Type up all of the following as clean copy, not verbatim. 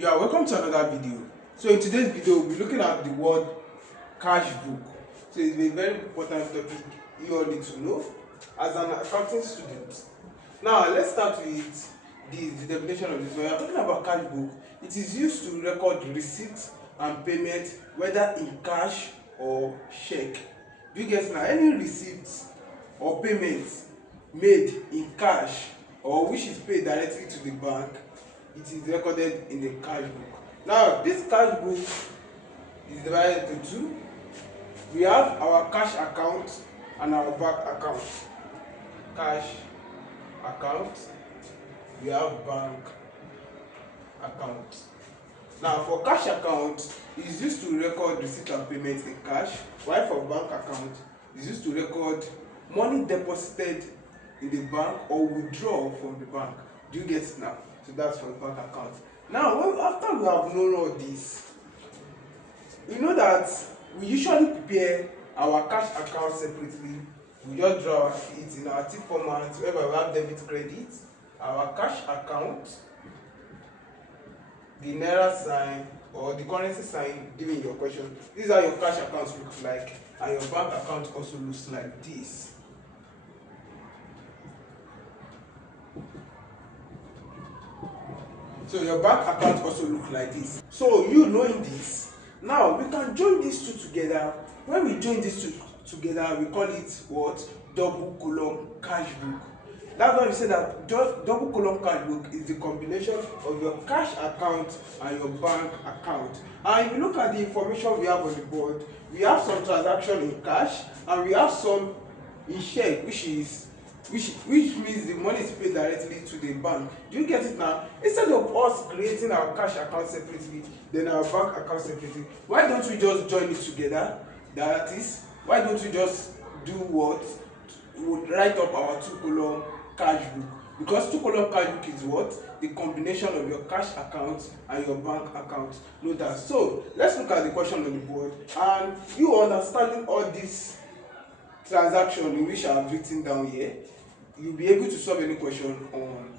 Yeah, welcome to another video. So in today's video, we'll be looking at the word cash book. So it's a very important topic you all need to know as an accounting student. Now let's start with the definition of this. When we are talking about cash book, it is used to record receipts and payment whether in cash or check. Do you get now? Any receipts or payments made in cash or which is paid directly to the bank, it is recorded in the cash book. Now this cash book is divided into two. We have our cash account and our bank account. Cash account, we have bank account. Now for cash account, it is used to record receipt and payment in cash, while for bank account, it is used to record money deposited in the bank or withdraw from the bank. Do you get it now? So that's for the bank account. Now after we have known all this, we know that we usually prepare our cash account separately. We just draw it in our T format wherever we have debit credit, our cash account, the naira sign or the currency sign given in your question. This is how your cash account looks like, and your bank account also looks like this. So your bank account also looks like this. So you knowing this, now we can join these two together. When we join these two together, we call it what? Double column cash book. That's why we say that double column cash book is the combination of your cash account and your bank account. And if you look at the information we have on the board, we have some transaction in cash and we have some in check, which means the money is paid directly to the bank. Do you get it now? Instead of us creating our cash account separately, then our bank account separately, why don't we just join it together? That is, why don't we just do what? We would write up our two column cash book, because two column cash book is what? The combination of your cash account and your bank account. Know that. So let's look at the question on the board, and you understanding all this transaction in which I have written down here, you'll be able to solve any question on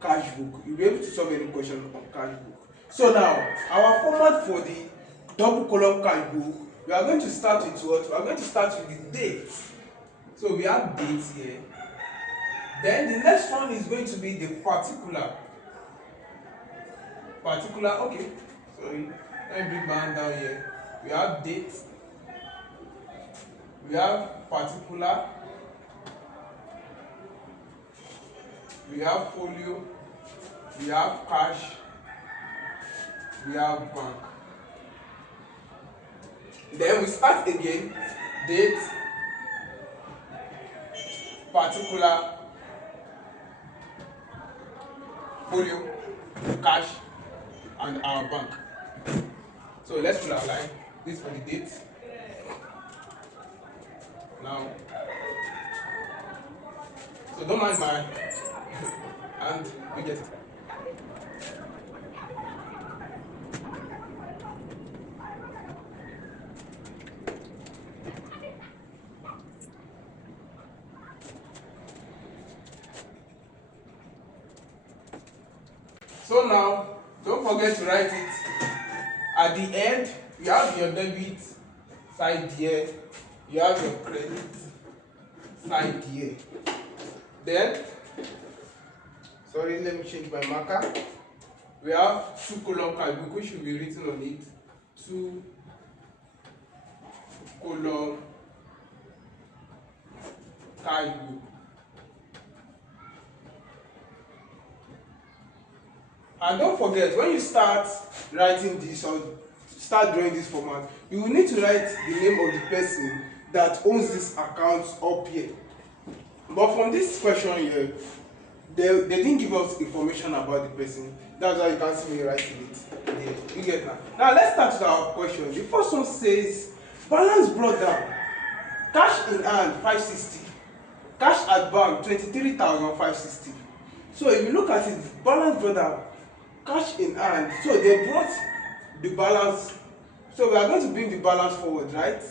cash book. You'll be able to solve any question on cash book. So now, our format for the double column cash book, we are going to start with what? We are going to start with the date. So we have dates here. Then the next one is going to be the particular. Okay. Sorry. Let me bring my hand down here. We have date. We have particular. We have folio, we have cash, we have bank. Then we start again, date, particular, folio, cash, and our bank. So let's pull our line. This for the date. Now, so don't mind my and we get it. So now, don't forget to write it. At the end, you have your debit side here, you have your credit side here. Then, sorry, let me change my marker. We have two column cash book which will be written on it. Two column cash book. And don't forget, when you start writing this or start drawing this format, you will need to write the name of the person that owns this account up here. But from this question here, they didn't give us information about the person. That's why you can't see me writing it there. You get now. Now let's start with our question. The first one says balance brought down. Cash in hand 560. Cash at bank 23,560. So if you look at it, balance brought down. Cash in hand. So they brought the balance. So we are going to bring the balance forward, right?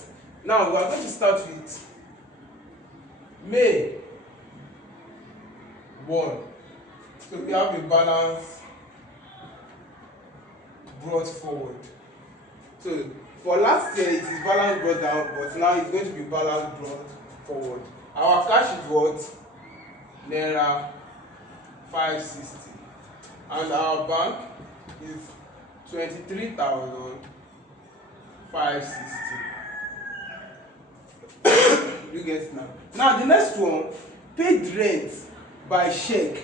Now we are going to start with May 1. So we have a balance brought forward. So for last year it is balance brought down, but now it's going to be balance brought forward. Our cash is what? Naira 560, and our bank is 23,560. You get it now. Now the next one, paid rent by check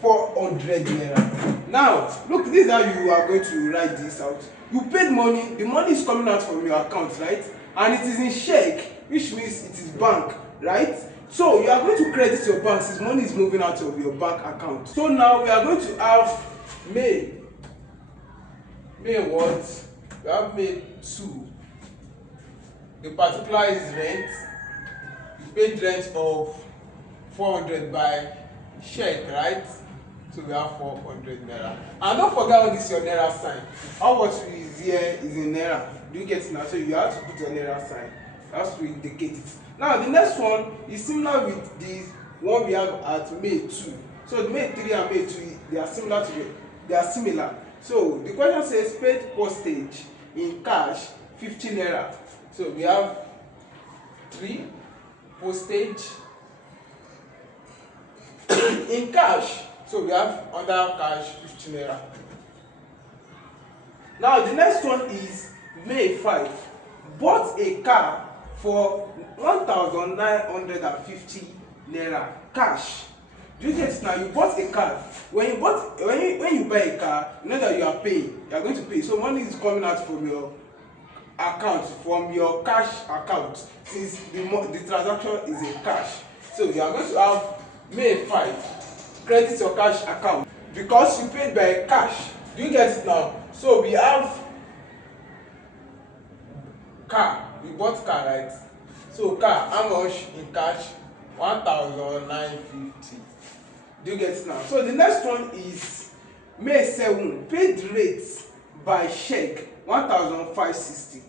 400 naira. Now look, this is how you are going to write this out. You paid money, the money is coming out from your account, right? And it is in check, which means it is bank, right? So you are going to credit your bank since money is moving out of your bank account. So now we are going to have May what? We have May 2. The particular is rent. You paid rent of 400 by check, right? So we have 400 naira. And don't forget all this your naira sign. All what is here is in naira. Do you get it now? So you have to put your naira sign. That's to indicate it. Now the next one is similar with the one we have at May 2. So the May 3 and May 2, they are similar. So the question says paid postage in cash 50 naira. So we have 3 postage in cash. So we have under cash 50 naira. Now the next one is May 5. Bought a car for 1,950 naira cash. Do you get it now? You bought a car. When you buy a car, you know that you are paying. You are going to pay. So money is coming out from your account, from your cash account, since the transaction is in cash. So you are going to have May 5. Credit your cash account because you paid by cash. Do you get it now? So we have car. We bought car, right? So car, how much in cash? 1,950. Do you get it now? So the next one is May 7. Paid rates by check 1,560.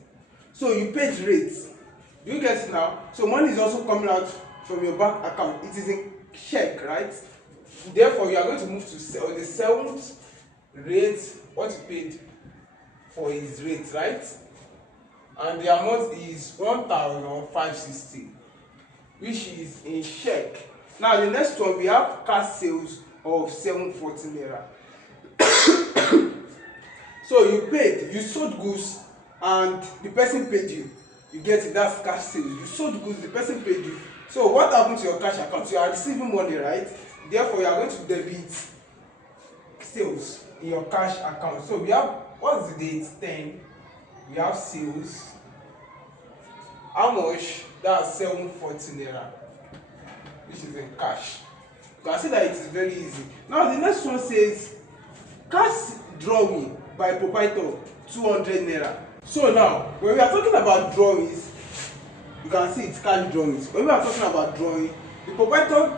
So you paid rates. Do you get it now? So money is also coming out from your bank account. It is in check, right? Therefore you are going to move to on the 7th rate. What you paid for is rate, right? And the amount is 1,560, which is in check. Now the next one, we have cash sales of 740 naira. So you paid, you sold goods and the person paid you. You get it? That's cash sales. You sold goods, the person paid you. So what happened to your cash account? You are receiving money, right? Therefore you are going to debit sales in your cash account. So we have, what's the date? 10. We have sales. How much? That's 740 naira, which is in cash. You can see that it is very easy. Now the next one says cash drawing by proprietor 200 naira. So now when we are talking about drawings, you can see it's cash drawings. When we are talking about drawing, the proprietor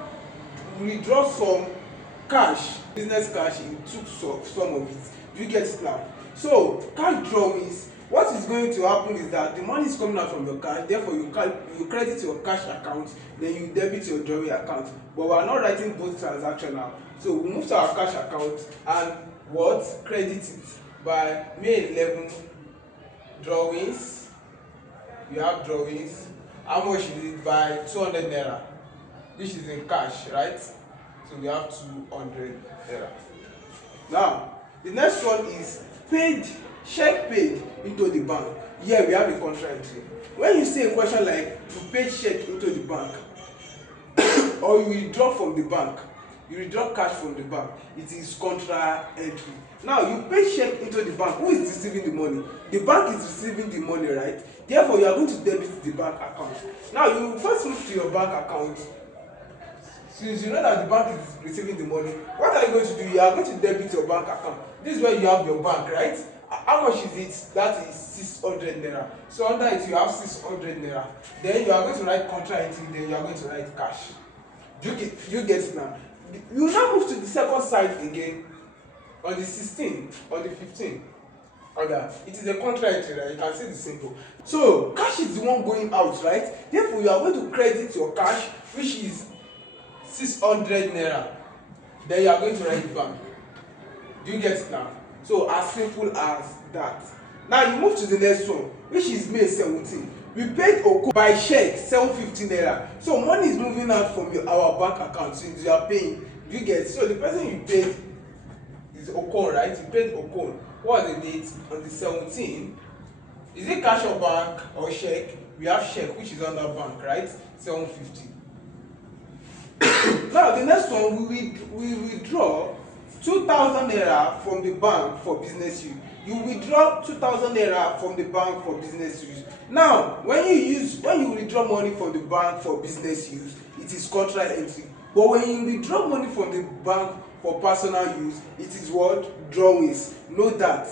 withdraw some cash, business cash. He took some of it. Do you get it now? So cash drawings, what is going to happen is that the money is coming out from your cash. Therefore you credit your cash account, then you debit your drawing account. But we are not writing both transactions now. So we move to our cash account and what? Credit it by May 11. Drawings. You have drawings. How much is it? By 200 naira, which is in cash, right? So we have 200 naira. Now the next one is paid, check paid into the bank. Here we have a contra entry. When you say a question like you paid check into the bank or you withdraw from the bank, you withdraw cash from the bank, it is contra entry. Now you pay check into the bank. Who is receiving the money? The bank is receiving the money, right? Therefore you are going to debit the bank account. Now you first move to your bank account. Since you know that the bank is receiving the money, what are you going to do? You are going to debit your bank account. This is where you have your bank, right? How much is it? That is 600 naira. So under it you have 600 naira. Then you are going to write contra entry. Then you are going to write cash. You get it now. You now move to the second side again. On the 16th, on the 15th. Okay. It is a contra entry, right? You can see the symbol. So cash is the one going out, right? Therefore you are going to credit your cash, which is 600 naira. Then you are going to write it back. Do you get it now? So as simple as that. Now you move to the next one, which is May 17. We paid Oko by check 750 naira. So money is moving out from our bank account since you are paying. You get, so the person you paid is Okon, right? You paid Okon. What was the date? On the 17th. Is it cash or bank or check? We have check, which is under bank, right? 750. Now the next one, we withdraw 2,000 naira from the bank for business use. You withdraw 2,000 naira from the bank for business use. Now when you withdraw money from the bank for business use, it is contract entry. But when you withdraw money from the bank for personal use, it is what? Drawings. Note that.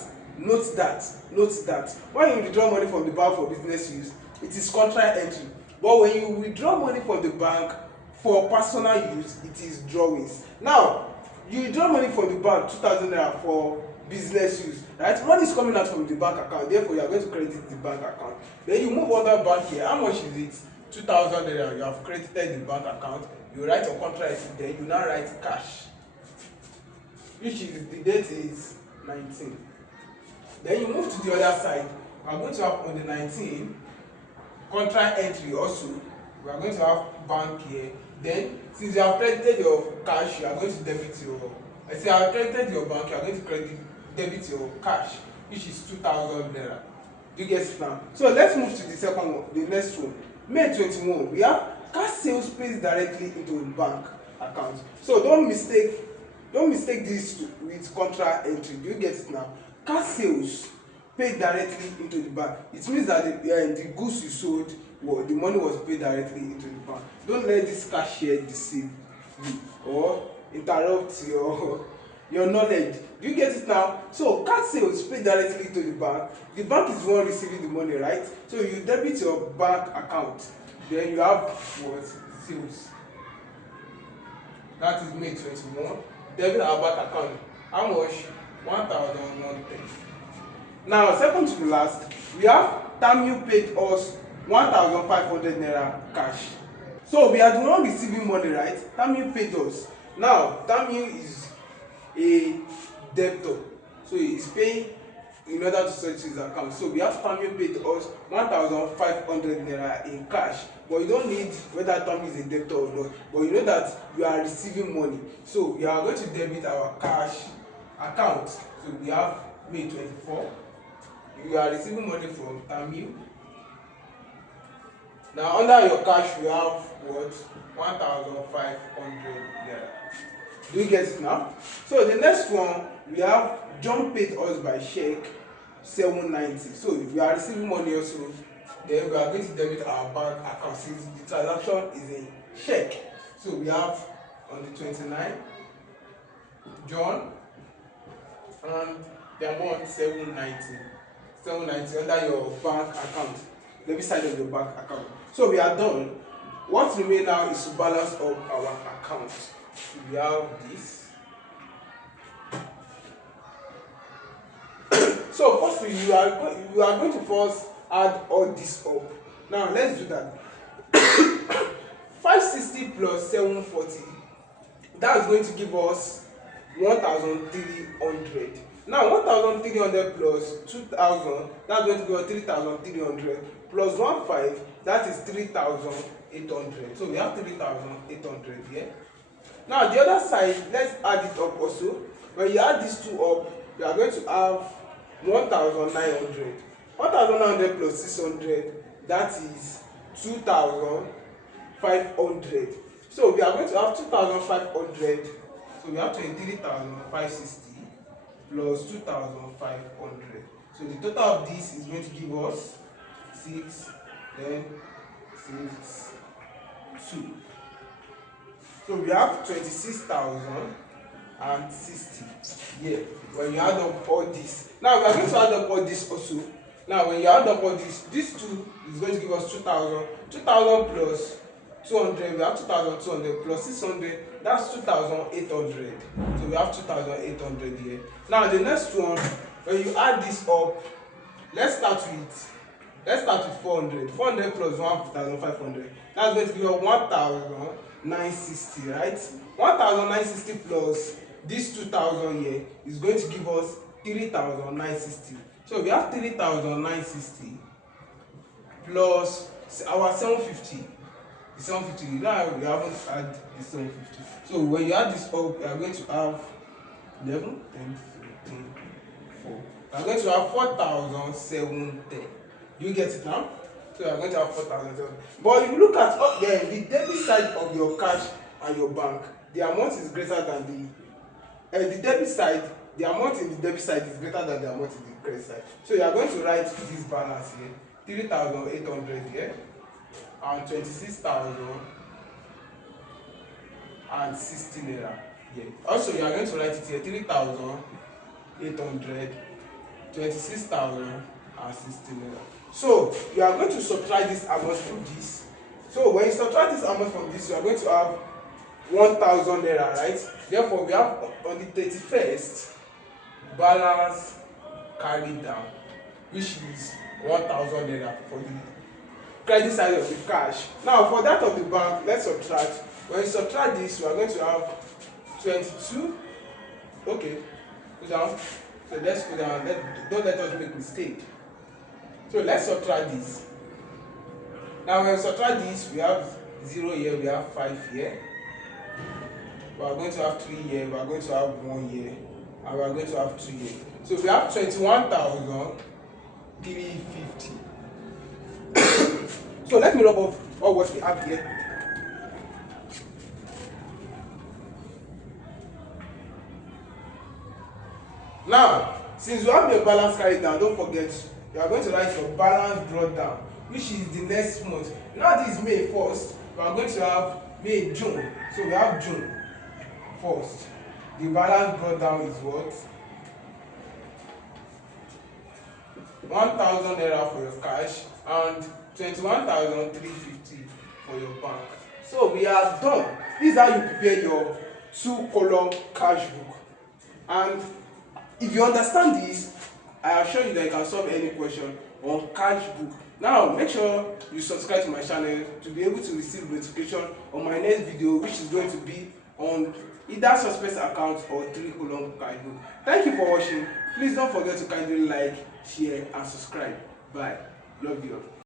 When you withdraw money from the bank for business use, it is contract entry. But when you withdraw money from the bank for personal use, it is drawings. Now you withdraw money from the bank 2,000 naira for business use, right? Money is coming out from the bank account, therefore you are going to credit the bank account. Then you move under bank here. How much is it? 2,000 naira. You have credited the bank account. You write your contract, then you now write cash, which is the date is 19. Then you move to the other side. We are going to have on the 19 contract entry also. We are going to have bank here. Then since you have credited your cash, you are going to debit your, I say you have credited your bank, you are going to debit your cash, which is 2,000 naira. Do you get it now? So let's move to the second one, the next one. May 21, we have cash sales pays directly into the bank account. So don't mistake this with contract entry. Do you get it now? Cash sales paid directly into the bank. It means that the goods you sold, well, the money was paid directly into the bank. Don't let this cashier deceive you or interrupt your knowledge. Do you get it now? So cash sales paid directly into the bank. The bank is the one receiving the money, right? So you debit your bank account, then you have what? Sales. That is May 21. Debit our bank account. How much? 1,110. Now second to the last, we have Tamu paid us 1,500 naira cash. So we are the one receiving money, right? Tamu paid us. Now Tamu is a debtor, so he is paying in order to settle his account. So we have Tamu paid us 1,500 naira in cash. But you don't need whether Tamu is a debtor or not. But you know that you are receiving money. So we are going to debit our cash account. So we have May 24. You are receiving money from Tamu. Now under your cash you have what? 1,500 naira. Do you get it now? So the next one, we have John paid us by check 790. So we are receiving money also. Then we are going to debit our bank account since the transaction is a check. So we have on the 29th John and the amount 790 under your bank account, the side of your bank account. So we are done. What remains now is to balance up our account. We have this. So firstly, you are going to first add all this up. Now let's do that. 560 plus 740, that's going to give us 1,300. Now 1,300 plus 2,000, that's going to give us 3,300 plus 1,500, that is 3,800. So we have 3,800 here. Now the other side, let's add it up also. When you add these two up, you are going to have 1,900. 1,900 plus 600, that is 2,500. So we are going to have 2,500. So we have 23,560 plus 2,500. So the total of this is going to give us 6, then 6, 2. So we have 26,060 here when you add up all this. Now we are going to add up all this also. Now when you add up all this, this 2 is going to give us 2,000. 2,000 plus 200, we have 2,200 plus 600, that's 2,800. So we have 2,800 here. Now the next one, when you add this up, let's start with 400. 400 plus 1,500, that's going to give us 1,960, right? 1,960 plus this 2,000 here is going to give us 3,960. So we have 3,960 plus our 750. The 750, now we haven't add the 750. So when you add this up, you are going to have 11, 10, 15, 4. You are going to have 4,710. Do you get it now? So you are going to have 4,710. But if you look at up there, the debit side of your cash and your bank, the amount is greater than the debit side. The amount in the debit side is greater than the amount in the credit side. So you are going to write this balance here, 3,800 here, and 26,060 naira here. Also, you are going to write it here, 3,800, 26,060 naira. So you are going to subtract this amount from this. So when you subtract this amount from this, you are going to have 1,000 naira, right? Therefore, we have on the 31st balance carried down, which is 1,000 naira for the credit side of the cash. Now for that of the bank, let's subtract. When you subtract this, we are going to have 22. Okay, go down. So let's go down. Don't let us make mistake. So let's subtract this. Now when we subtract this, we have 0 here, we have 5 here. We are going to have 3 here, we are going to have 1 here, and we are going to have 2 here. So we have 21,350. So let me rub off all what we have here. Now, since you have your balance carried down, don't forget you are going to write your balance brought down, which is the next month. Now this is May 1st, we are going to have May, June. So we have June 1st. The balance brought down is what? 1,000 naira for your cash and 21,350 for your bank. So we are done. This is how you prepare your 2-column cash book. And if you understand this, I assure you that you can solve any question on cash book. Now make sure you subscribe to my channel to be able to receive notification on my next video, which is going to be on either suspect account or 3-column cash book. Thank you for watching. Please don't forget to kindly like, share and subscribe. Bye. Love you all.